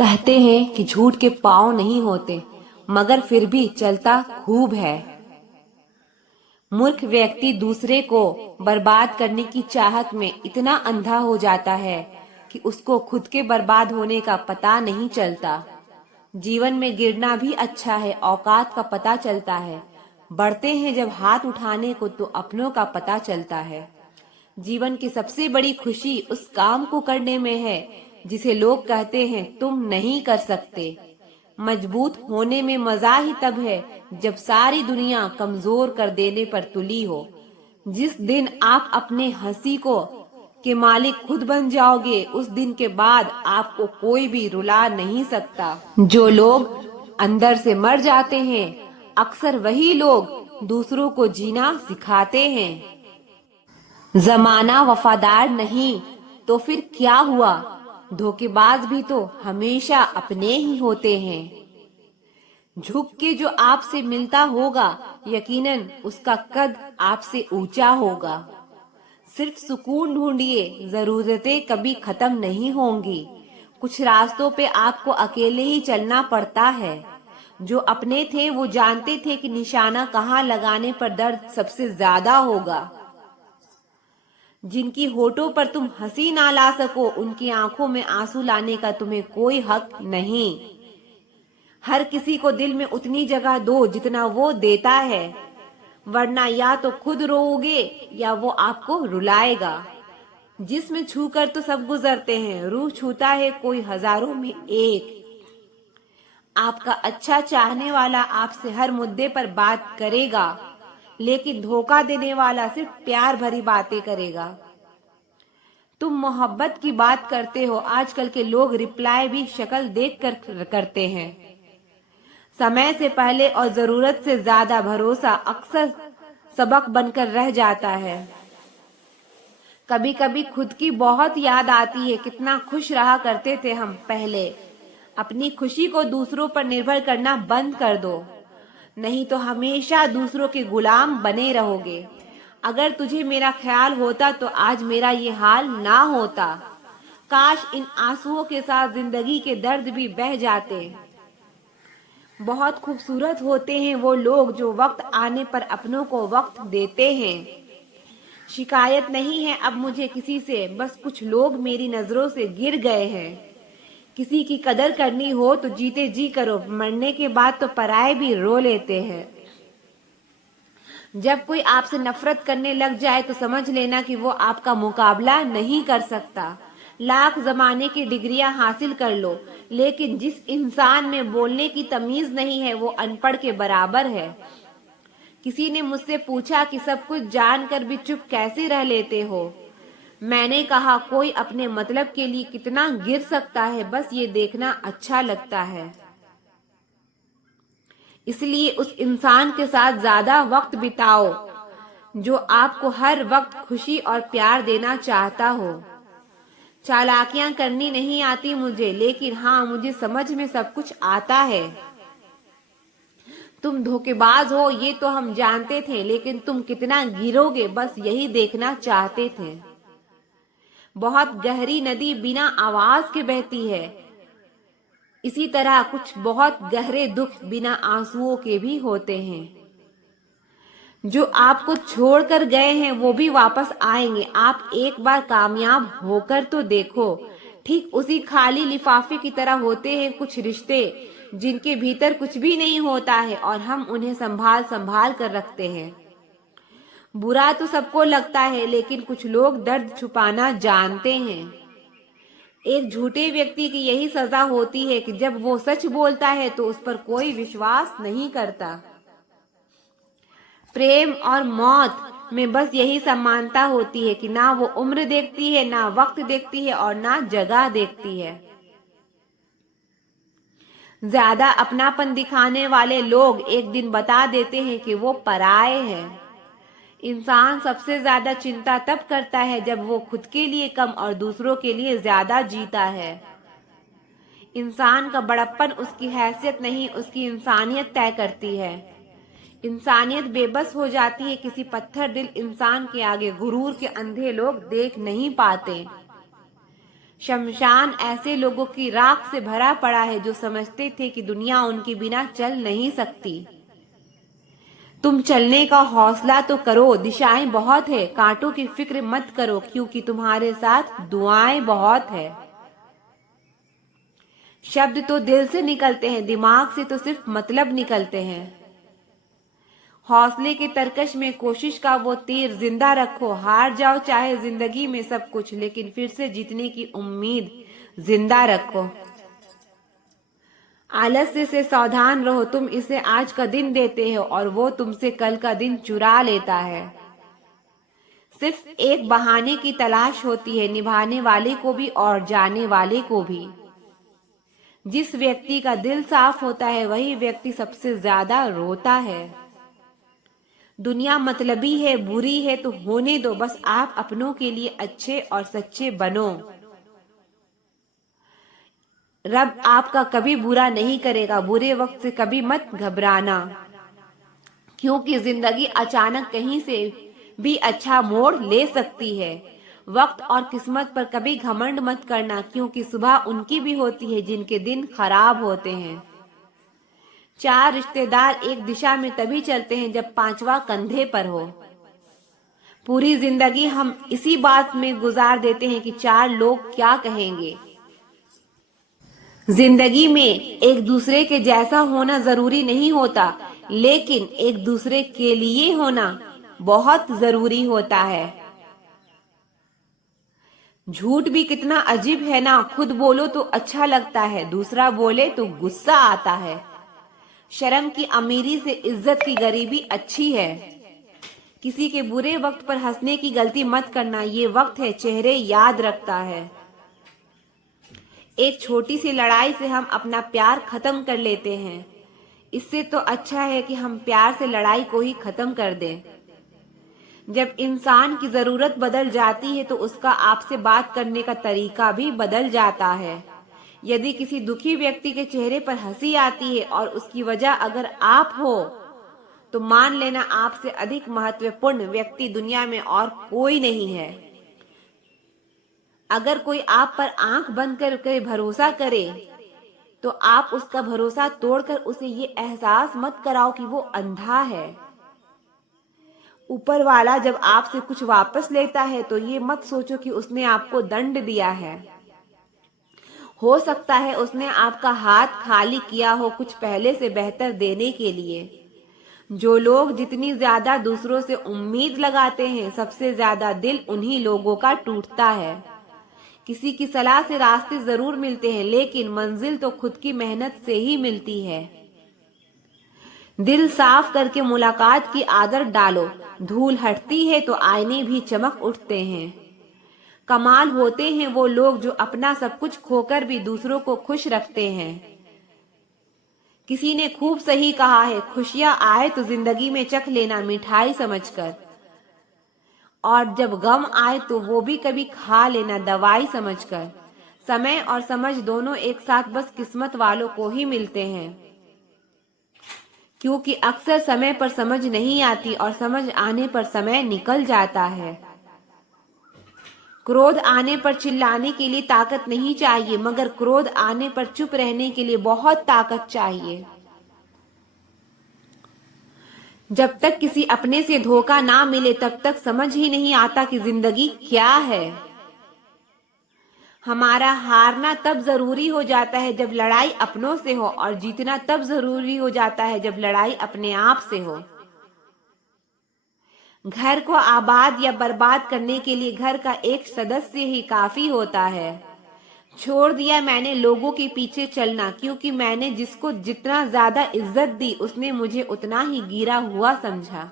कहते हैं कि झूठ के पाँव नहीं होते, मगर फिर भी चलता खूब है। मूर्ख व्यक्ति दूसरे को बर्बाद करने की चाहत में इतना अंधा हो जाता है कि उसको खुद के बर्बाद होने का पता नहीं चलता। जीवन में गिरना भी अच्छा है, औकात का पता चलता है। बढ़ते हैं जब हाथ उठाने को तो अपनों का पता चलता है। जीवन की सबसे बड़ी खुशी उस काम को करने में है जिसे लोग कहते हैं तुम नहीं कर सकते। मजबूत होने में मजा ही तब है जब सारी दुनिया कमजोर कर देने पर तुली हो। जिस दिन आप अपने हंसी को के मालिक खुद बन जाओगे, उस दिन के बाद आपको कोई भी रुला नहीं सकता। जो लोग अंदर से मर जाते हैं, अक्सर वही लोग दूसरों को जीना सिखाते हैं। जमाना वफादार नहीं तो फिर क्या हुआ? धोखेबाज भी तो हमेशा अपने ही होते हैं। झुक के जो आपसे मिलता होगा, यकीनन उसका कद आपसे ऊंचा होगा। सिर्फ सुकून ढूंढिए, जरूरतें कभी खत्म नहीं होंगी। कुछ रास्तों पे आपको अकेले ही चलना पड़ता है। जो अपने थे वो जानते थे कि निशाना कहाँ लगाने पर दर्द सबसे ज्यादा होगा। जिनकी होठों पर तुम हंसी ना ला सको, उनकी आंखों में आंसू लाने का तुम्हें कोई हक नहीं। हर किसी को दिल में उतनी जगह दो जितना वो देता है, वरना या तो खुद रोओगे या वो आपको रुलाएगा। जिस्म छूकर तो सब गुजरते हैं, रूह छूता है कोई हजारों में एक। आपका अच्छा चाहने वाला आपसे हर मुद्दे पर बात करेगा, लेकिन धोखा देने वाला सिर्फ प्यार भरी बातें करेगा। तुम मोहब्बत की बात करते हो, आजकल के लोग रिप्लाई भी शक्ल देखकर करते हैं। समय से पहले और जरूरत से ज्यादा भरोसा अक्सर सबक बनकर रह जाता है। कभी कभी खुद की बहुत याद आती है, कितना खुश रहा करते थे हम पहले। अपनी खुशी को दूसरों पर निर्भर करना बंद कर दो, नहीं तो हमेशा दूसरों के गुलाम बने रहोगे। अगर तुझे मेरा ख्याल होता तो आज मेरा ये हाल ना होता। काश इन आंसुओं के साथ जिंदगी के दर्द भी बह जाते। बहुत खूबसूरत होते हैं वो लोग जो वक्त आने पर अपनों को वक्त देते हैं। शिकायत नहीं है अब मुझे किसी से, बस कुछ लोग मेरी नजरों से गिर गए हैं। किसी की कदर करनी हो तो जीते जी करो, मरने के बाद तो पराये भी रो लेते हैं। जब कोई आपसे नफरत करने लग जाए तो समझ लेना कि वो आपका मुकाबला नहीं कर सकता। लाख जमाने की डिग्रियां हासिल कर लो, लेकिन जिस इंसान में बोलने की तमीज नहीं है वो अनपढ़ के बराबर है। किसी ने मुझसे पूछा कि सब कुछ जानकर भी चुप कैसे रह लेते हो। मैंने कहा कोई अपने मतलब के लिए कितना गिर सकता है, बस ये देखना अच्छा लगता है। इसलिए उस इंसान के साथ ज्यादा वक्त बिताओ जो आपको हर वक्त खुशी और प्यार देना चाहता हो। चालाकियां करनी नहीं आती मुझे, लेकिन हाँ मुझे समझ में सब कुछ आता है। तुम धोखेबाज हो ये तो हम जानते थे, लेकिन तुम कितना गिरोगे बस यही देखना चाहते थे। बहुत गहरी नदी बिना आवाज के बहती है, इसी तरह कुछ बहुत गहरे दुख बिना आंसुओं के भी होते हैं। जो आपको छोड़कर गए हैं वो भी वापस आएंगे। आप एक बार कामयाब होकर तो देखो। ठीक उसी खाली लिफाफे की तरह होते हैं कुछ रिश्ते जिनके भीतर कुछ भी नहीं होता है और हम उन्हें संभाल संभाल कर रखते हैं। बुरा तो सबको लगता है, लेकिन कुछ लोग दर्द छुपाना जानते हैं। एक झूठे व्यक्ति की यही सजा होती है कि जब वो सच बोलता है तो उस पर कोई विश्वास नहीं करता। प्रेम और मौत में बस यही समानता होती है कि ना वो उम्र देखती है, ना वक्त देखती है और ना जगह देखती है। ज्यादा अपनापन दिखाने वाले लोग एक दिन बता देते हैं कि वो पराये हैं। इंसान सबसे ज्यादा चिंता तब करता है जब वो खुद के लिए कम और दूसरों के लिए ज्यादा जीता है। इंसान का बड़प्पन उसकी हैसियत नहीं, उसकी इंसानियत तय करती है। इंसानियत बेबस हो जाती है किसी पत्थर दिल इंसान के आगे, गुरूर के अंधे लोग देख नहीं पाते। शमशान ऐसे लोगों की राख से भरा पड़ा है जो समझते थे कि दुनिया उनके बिना चल नहीं सकती। तुम चलने का हौसला तो करो, दिशाएं बहुत है, कांटों की फिक्र मत करो क्योंकि तुम्हारे साथ दुआएं बहुत है। शब्द तो दिल से निकलते हैं, दिमाग से तो सिर्फ मतलब निकलते हैं। हौसले के तरकश में कोशिश का वो तीर जिंदा रखो, हार जाओ चाहे जिंदगी में सब कुछ, लेकिन फिर से जीतने की उम्मीद जिंदा रखो। आलस्य से सावधान रहो, तुम इसे आज का दिन देते हो और वो तुमसे कल का दिन चुरा लेता है। सिर्फ एक बहाने की तलाश होती है, निभाने वाले को भी और जाने वाले को भी। जिस व्यक्ति का दिल साफ होता है वही व्यक्ति सबसे ज्यादा रोता है। दुनिया मतलबी है, बुरी है तो होने दो, बस आप अपनों के लिए अच्छे और सच्चे बनो। रब आपका कभी बुरा नहीं करेगा, बुरे वक्त से कभी मत घबराना क्योंकि जिंदगी अचानक कहीं से भी अच्छा मोड़ ले सकती है। वक्त और किस्मत पर कभी घमंड मत करना क्योंकि सुबह उनकी भी होती है जिनके दिन खराब होते हैं। 4 रिश्तेदार एक दिशा में तभी चलते हैं जब 5वां कंधे पर हो। पूरी जिंदगी हम इसी बात में गुजार देते हैं कि 4 लोग क्या कहेंगे। जिंदगी में एक दूसरे के जैसा होना जरूरी नहीं होता, लेकिन एक दूसरे के लिए होना बहुत जरूरी होता है। झूठ भी कितना अजीब है ना, खुद बोलो तो अच्छा लगता है, दूसरा बोले तो गुस्सा आता है। शर्म की अमीरी से इज्जत की गरीबी अच्छी है। किसी के बुरे वक्त पर हंसने की गलती मत करना, ये वक्त है चेहरे याद रखता है। एक छोटी सी लड़ाई से हम अपना प्यार खत्म कर लेते हैं, इससे तो अच्छा है कि हम प्यार से लड़ाई को ही खत्म कर दें। जब इंसान की जरूरत बदल जाती है तो उसका आपसे बात करने का तरीका भी बदल जाता है। यदि किसी दुखी व्यक्ति के चेहरे पर हंसी आती है और उसकी वजह अगर आप हो तो मान लेना आपसे अधिक महत्वपूर्ण व्यक्ति दुनिया में और कोई नहीं है। अगर कोई आप पर आंख बंद करके भरोसा करे तो आप उसका भरोसा तोड़कर उसे ये एहसास मत कराओ कि वो अंधा है। ऊपर वाला जब आपसे कुछ वापस लेता है तो ये मत सोचो कि उसने आपको दंड दिया है। हो सकता है उसने आपका हाथ खाली किया हो कुछ पहले से बेहतर देने के लिए। जो लोग जितनी ज्यादा दूसरों से उम्मीद लगाते हैं, सबसे ज्यादा दिल उन्हीं लोगों का टूटता है। किसी की सलाह से रास्ते जरूर मिलते हैं, लेकिन मंजिल तो खुद की मेहनत से ही मिलती है। दिल साफ करके मुलाकात की आदत डालो, धूल हटती है तो आईने भी चमक उठते हैं। कमाल होते हैं वो लोग जो अपना सब कुछ खोकर भी दूसरों को खुश रखते हैं। किसी ने खूब सही कहा है, खुशियां आए तो जिंदगी में चख लेना मिठाई समझकर, और जब गम आए तो वो भी कभी खा लेना दवाई समझकर। समय और समझ दोनों एक साथ बस किस्मत वालों को ही मिलते हैं, क्योंकि अक्सर समय पर समझ नहीं आती और समझ आने पर समय निकल जाता है। क्रोध आने पर चिल्लाने के लिए ताकत नहीं चाहिए, मगर क्रोध आने पर चुप रहने के लिए बहुत ताकत चाहिए। जब तक किसी अपने से धोखा ना मिले तब तक समझ ही नहीं आता कि जिंदगी क्या है। हमारा हारना तब जरूरी हो जाता है जब लड़ाई अपनों से हो, और जीतना तब जरूरी हो जाता है जब लड़ाई अपने आप से हो। घर को आबाद या बर्बाद करने के लिए घर का एक सदस्य ही काफी होता है। छोड़ दिया मैंने लोगों के पीछे चलना, क्योंकि मैंने जिसको जितना ज्यादा इज्जत दी उसने मुझे उतना ही गिरा हुआ समझा।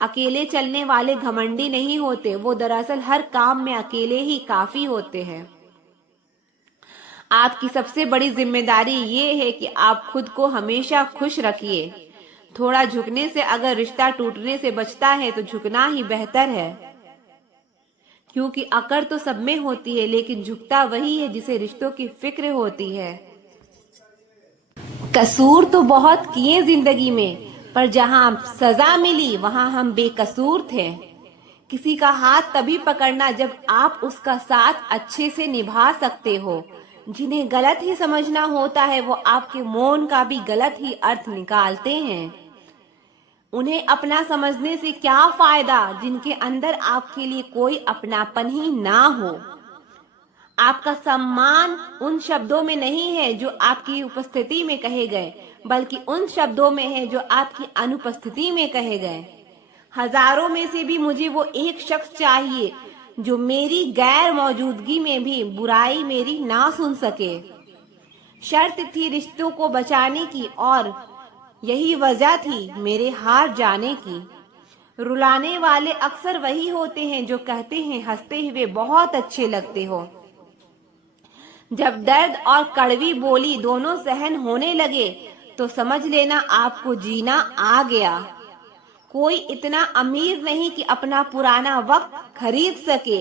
अकेले चलने वाले घमंडी नहीं होते, वो दरअसल हर काम में अकेले ही काफी होते हैं। आपकी सबसे बड़ी जिम्मेदारी ये है कि आप खुद को हमेशा खुश रखिए। थोड़ा झुकने से अगर रिश्ता टूटने से बचता है तो झुकना ही बेहतर है, क्योंकि अकड़ तो सब में होती है, लेकिन झुकता वही है जिसे रिश्तों की फिक्र होती है। कसूर तो बहुत किए जिंदगी में, पर जहां सजा मिली वहां हम बेकसूर थे। किसी का हाथ तभी पकड़ना जब आप उसका साथ अच्छे से निभा सकते हो। जिन्हें गलत ही समझना होता है वो आपके मौन का भी गलत ही अर्थ निकालते हैं। उन्हें अपना समझने से क्या फायदा जिनके अंदर आपके लिए कोई अपनापन ही ना हो। आपका सम्मान उन शब्दों में नहीं है जो आपकी उपस्थिति में कहे गए, बल्कि उन शब्दों में है जो आपकी अनुपस्थिति में कहे गए। हजारों में से भी मुझे वो एक शख्स चाहिए जो मेरी गैर मौजूदगी में भी बुराई मेरी ना सुन सके। शर्त थी रिश्तों को बचाने की और यही वजह थी मेरे हार जाने की। रुलाने वाले अक्सर वही होते हैं जो कहते हैं हंसते हुए बहुत अच्छे लगते हो। जब दर्द और कड़वी बोली दोनों सहन होने लगे तो समझ लेना आपको जीना आ गया। कोई इतना अमीर नहीं कि अपना पुराना वक्त खरीद सके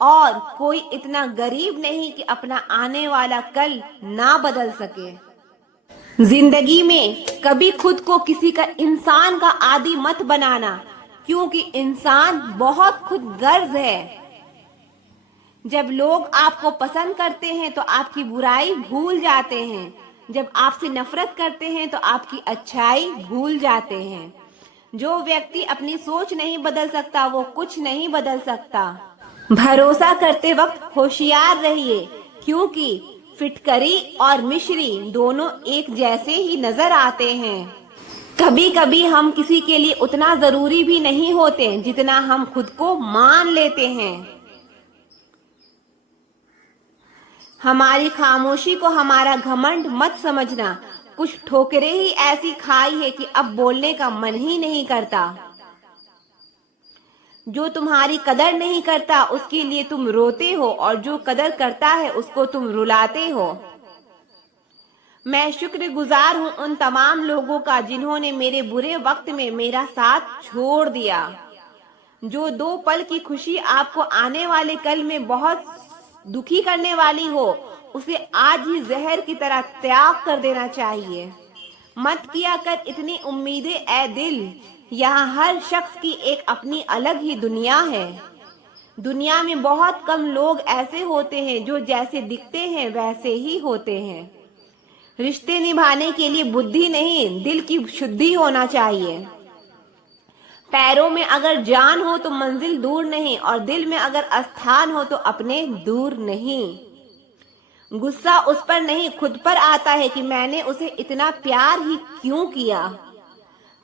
और कोई इतना गरीब नहीं कि अपना आने वाला कल ना बदल सके। जिंदगी में कभी खुद को किसी का इंसान का आदी मत बनाना, क्योंकि इंसान बहुत खुदगर्ज है। जब लोग आपको पसंद करते हैं तो आपकी बुराई भूल जाते हैं। जब आपसे नफरत करते हैं तो आपकी अच्छाई भूल जाते हैं। जो व्यक्ति अपनी सोच नहीं बदल सकता वो कुछ नहीं बदल सकता। भरोसा करते वक्त होशियार रहिए, क्योंकि फिटकरी और मिश्री दोनों एक जैसे ही नजर आते हैं। कभी कभी हम किसी के लिए उतना जरूरी भी नहीं होते जितना हम खुद को मान लेते हैं। हमारी खामोशी को हमारा घमंड मत समझना। कुछ ठोकरें ही ऐसी खाई है कि अब बोलने का मन ही नहीं करता। जो तुम्हारी कदर नहीं करता उसके लिए तुम रोते हो और जो कदर करता है उसको तुम रुलाते हो। मैं शुक्रगुजार हूँ उन तमाम लोगों का जिन्होंने मेरे बुरे वक्त में मेरा साथ छोड़ दिया। जो 2 पल की खुशी आपको आने वाले कल में बहुत दुखी करने वाली हो, उसे आज ही जहर की तरह त्याग कर देना चाहिए। मत किया कर इतनी उम्मीदें ए दिल, यहाँ हर शख्स की एक अपनी अलग ही दुनिया है। दुनिया में बहुत कम लोग ऐसे होते हैं जो जैसे दिखते हैं वैसे ही होते हैं। रिश्ते निभाने के लिए बुद्धि नहीं, दिल की शुद्धि होना चाहिए। पैरों में अगर जान हो तो मंजिल दूर नहीं, और दिल में अगर स्थान हो तो अपने दूर नहीं। गुस्सा उस पर नहीं खुद पर आता है कि मैंने उसे इतना प्यार ही क्यों किया।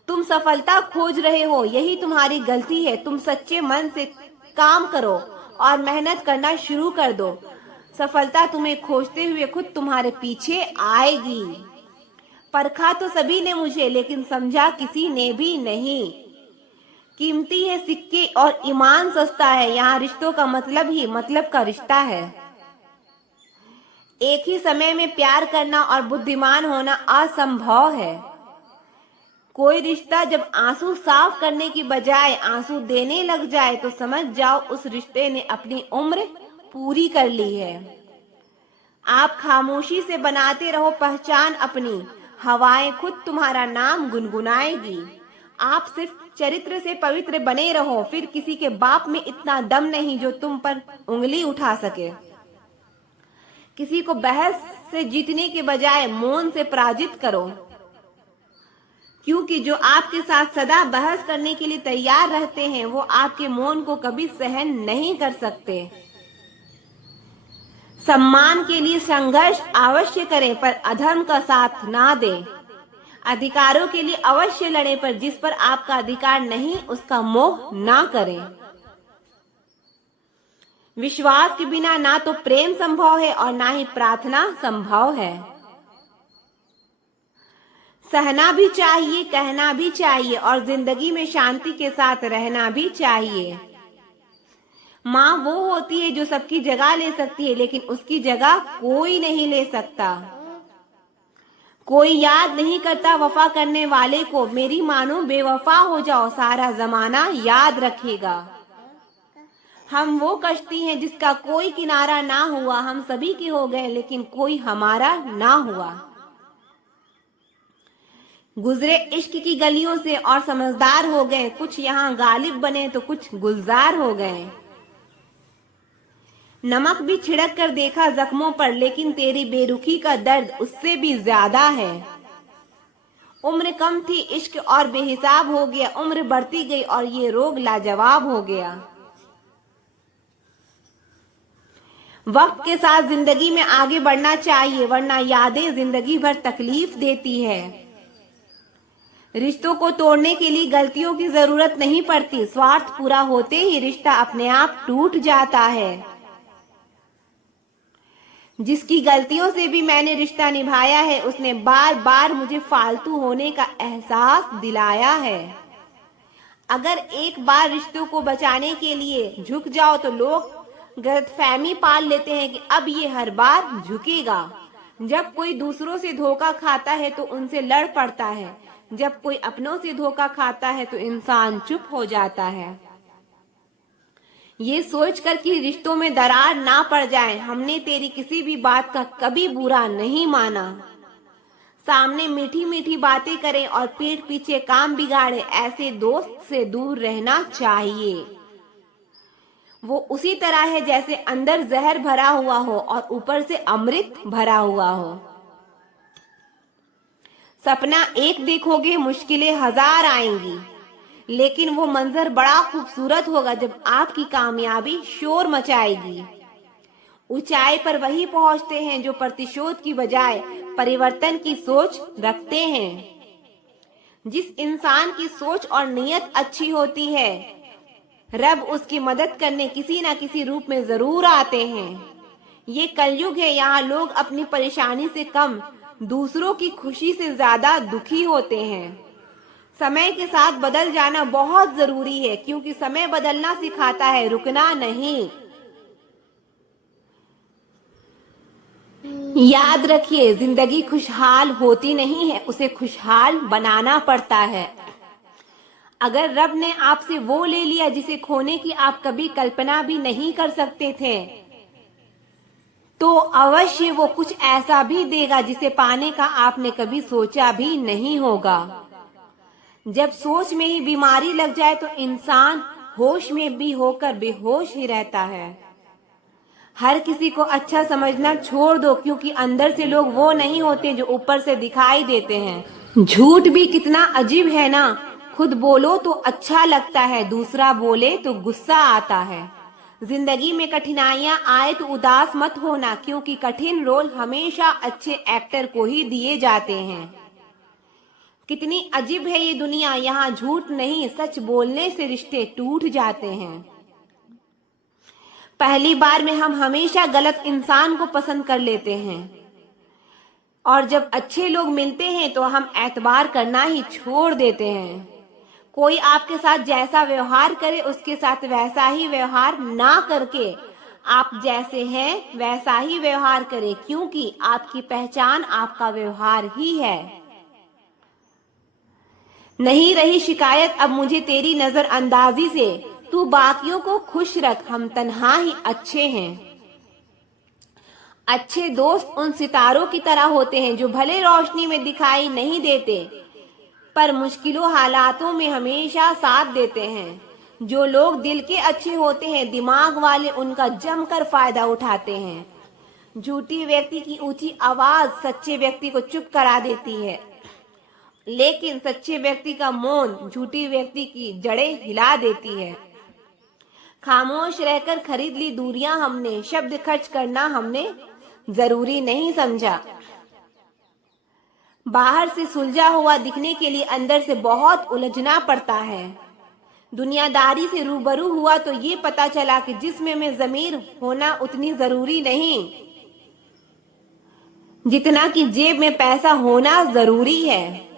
तुम सफलता खोज रहे हो, यही तुम्हारी गलती है। तुम सच्चे मन से काम करो और मेहनत करना शुरू कर दो। सफलता तुम्हें खोजते हुए खुद तुम्हारे पीछे आएगी। परखा तो सभी ने मुझे, लेकिन समझा किसी ने भी नहीं। कीमती है सिक्के और ईमान सस्ता है। यहाँ रिश्तों का मतलब ही मतलब का रिश्ता है। एक ही समय में प्यार करना और बुद्धिमान होना असंभव है। कोई रिश्ता जब आंसू साफ करने की बजाय आंसू देने लग जाए तो समझ जाओ उस रिश्ते ने अपनी उम्र पूरी कर ली है। आप खामोशी से बनाते रहो पहचान अपनी, हवाएं खुद तुम्हारा नाम गुनगुनाएगी। आप सिर्फ चरित्र से पवित्र बने रहो, फिर किसी के बाप में इतना दम नहीं जो तुम पर उंगली उठा सके। किसी को बहस से जीतने के बजाय मौन से पराजित करो, क्योंकि जो आपके साथ सदा बहस करने के लिए तैयार रहते हैं वो आपके मौन को कभी सहन नहीं कर सकते। सम्मान के लिए संघर्ष अवश्य करें पर अधर्म का साथ ना दें। अधिकारों के लिए अवश्य लड़ें पर जिस पर आपका अधिकार नहीं उसका मोह ना करें। विश्वास के बिना ना तो प्रेम संभव है और ना ही प्रार्थना संभव है। सहना भी चाहिए, कहना भी चाहिए और जिंदगी में शांति के साथ रहना भी चाहिए। माँ वो होती है जो सबकी जगह ले सकती है, लेकिन उसकी जगह कोई नहीं ले सकता। कोई याद नहीं करता वफा करने वाले को। मेरी मानो बेवफा हो जाओ, सारा जमाना याद रखेगा। हम वो कश्ती हैं जिसका कोई किनारा ना हुआ। हम सभी के हो गए लेकिन कोई हमारा ना हुआ। गुजरे इश्क की गलियों से और समझदार हो गए, कुछ यहाँ गालिब बने तो कुछ गुलजार हो गए। नमक भी छिड़क कर देखा जख्मों पर, लेकिन तेरी बेरुखी का दर्द उससे भी ज्यादा है। उम्र कम थी इश्क और बेहिसाब हो गया, उम्र बढ़ती गई और ये रोग लाजवाब हो गया। वक्त के साथ जिंदगी में आगे बढ़ना चाहिए, वरना यादें जिंदगी भर तकलीफ देती है। रिश्तों को तोड़ने के लिए गलतियों की जरूरत नहीं पड़ती, स्वार्थ पूरा होते ही रिश्ता अपने आप टूट जाता है। जिसकी गलतियों से भी मैंने रिश्ता निभाया है, उसने बार बार मुझे फालतू होने का एहसास दिलाया है। अगर एक बार रिश्तों को बचाने के लिए झुक जाओ तो लोग गलतफहमी पाल लेते हैं कि अब ये हर बार झुकेगा। जब कोई दूसरों से धोखा खाता है तो उनसे लड़ पड़ता है, जब कोई अपनों से धोखा खाता है तो इंसान चुप हो जाता है। ये सोचकर कि रिश्तों में दरार ना पड़ जाए, हमने तेरी किसी भी बात का कभी बुरा नहीं माना। सामने मीठी मीठी बातें करें और पीठ पीछे काम बिगाड़े, ऐसे दोस्त से दूर रहना चाहिए। वो उसी तरह है जैसे अंदर जहर भरा हुआ हो और ऊपर से अमृत भरा हुआ हो। सपना एक देखोगे, मुश्किलें हजार आएंगी, लेकिन वो मंजर बड़ा खूबसूरत होगा जब आपकी कामयाबी शोर मचाएगी। ऊंचाई पर वही पहुंचते हैं जो प्रतिशोध की बजाय परिवर्तन की सोच रखते हैं। जिस इंसान की सोच और नीयत अच्छी होती है, रब उसकी मदद करने किसी न किसी रूप में जरूर आते हैं। ये कलयुग है, यहाँ लोग अपनी परेशानी से कम दूसरों की खुशी से ज्यादा दुखी होते हैं। समय के साथ बदल जाना बहुत जरूरी है, क्योंकि समय बदलना सिखाता है, रुकना नहीं। याद रखिए, जिंदगी खुशहाल होती नहीं है, उसे खुशहाल बनाना पड़ता है। अगर रब ने आपसे वो ले लिया जिसे खोने की आप कभी कल्पना भी नहीं कर सकते थे, तो अवश्य वो कुछ ऐसा भी देगा जिसे पाने का आपने कभी सोचा भी नहीं होगा। जब सोच में ही बीमारी लग जाए तो इंसान होश में भी होकर बेहोश ही रहता है। हर किसी को अच्छा समझना छोड़ दो, क्योंकि अंदर से लोग वो नहीं होते जो ऊपर से दिखाई देते हैं। झूठ भी कितना अजीब है ना, खुद बोलो तो अच्छा लगता है, दूसरा बोले तो गुस्सा आता है। जिंदगी में कठिनाइयां आए तो उदास मत होना, क्योंकि कठिन रोल हमेशा अच्छे एक्टर को ही दिए जाते हैं। कितनी अजीब है ये दुनिया, यहाँ झूठ नहीं सच बोलने से रिश्ते टूट जाते हैं। पहली बार में हम हमेशा गलत इंसान को पसंद कर लेते हैं, और जब अच्छे लोग मिलते हैं तो हम एतबार करना ही छोड़ देते हैं। कोई आपके साथ जैसा व्यवहार करे, उसके साथ वैसा ही व्यवहार ना करके आप जैसे हैं वैसा ही व्यवहार करें, क्योंकि आपकी पहचान आपका व्यवहार ही है। नहीं रही शिकायत अब मुझे तेरी नजर अंदाजी से, तू बाकियों को खुश रख, हम तन्हा ही अच्छे हैं। अच्छे दोस्त उन सितारों की तरह होते हैं जो भले रोशनी में दिखाई नहीं देते, पर मुश्किलों हालातों में हमेशा साथ देते हैं। जो लोग दिल के अच्छे होते हैं, दिमाग वाले उनका जमकर फायदा उठाते हैं। झूठी व्यक्ति की ऊंची आवाज सच्चे व्यक्ति को चुप करा देती है, लेकिन सच्चे व्यक्ति का मौन झूठी व्यक्ति की जड़ें हिला देती है। खामोश रहकर खरीद ली दूरियां हमने, शब्द खर्च करना हमने जरूरी नहीं समझा। बाहर से सुलझा हुआ दिखने के लिए अंदर से बहुत उलझना पड़ता है। दुनियादारी से रूबरू हुआ तो ये पता चला कि जिस्म में ज़मीर होना उतनी जरूरी नहीं जितना कि जेब में पैसा होना जरूरी है।